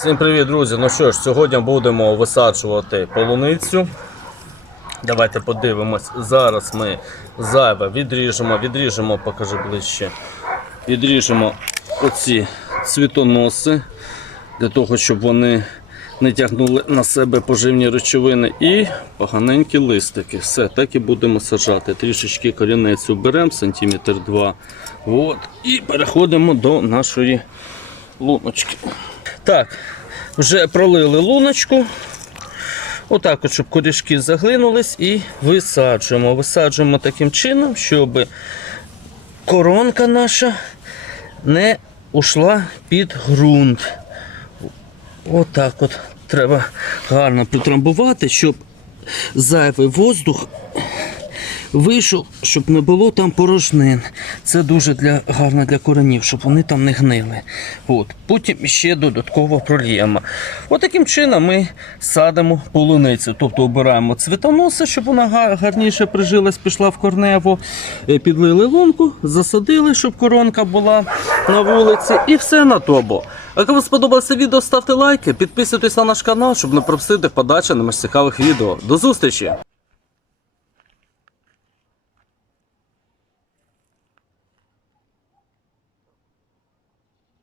Всім привіт, друзі! Ну що ж, сьогодні будемо висаджувати полуницю. Давайте подивимось. Зараз ми зайве відріжемо, відріжемо, покажи ближче. Відріжемо оці цвітоноси для того, щоб вони не тягнули на себе поживні речовини. І поганенькі листики. Все, так і будемо саджати. Трішечки корінець уберемо, сантиметр два. От. І переходимо до нашої луночки. Так, вже пролили луночку. Отак, от, щоб корішки заглинулись і висаджуємо. Висаджуємо таким чином, щоб коронка наша не ушла під ґрунт. Отак от треба гарно притрамбувати, щоб зайвий воздух вийшов, щоб не було там порожнин. Це дуже для, гарно для коренів, щоб вони там не гнили. От. Потім ще додатково проліємо. От чином ми садимо полуницю. Тобто обираємо цвітоноси, щоб вона гарніше прижилась, пішла в корнево. Е, Підлили лунку, засадили, щоб коронка була на вулиці, і все на тобо. А вам сподобалося відео, ставте лайки, підписуйтесь на наш канал, щоб не пропустити подачі на цікавих відео. До зустрічі!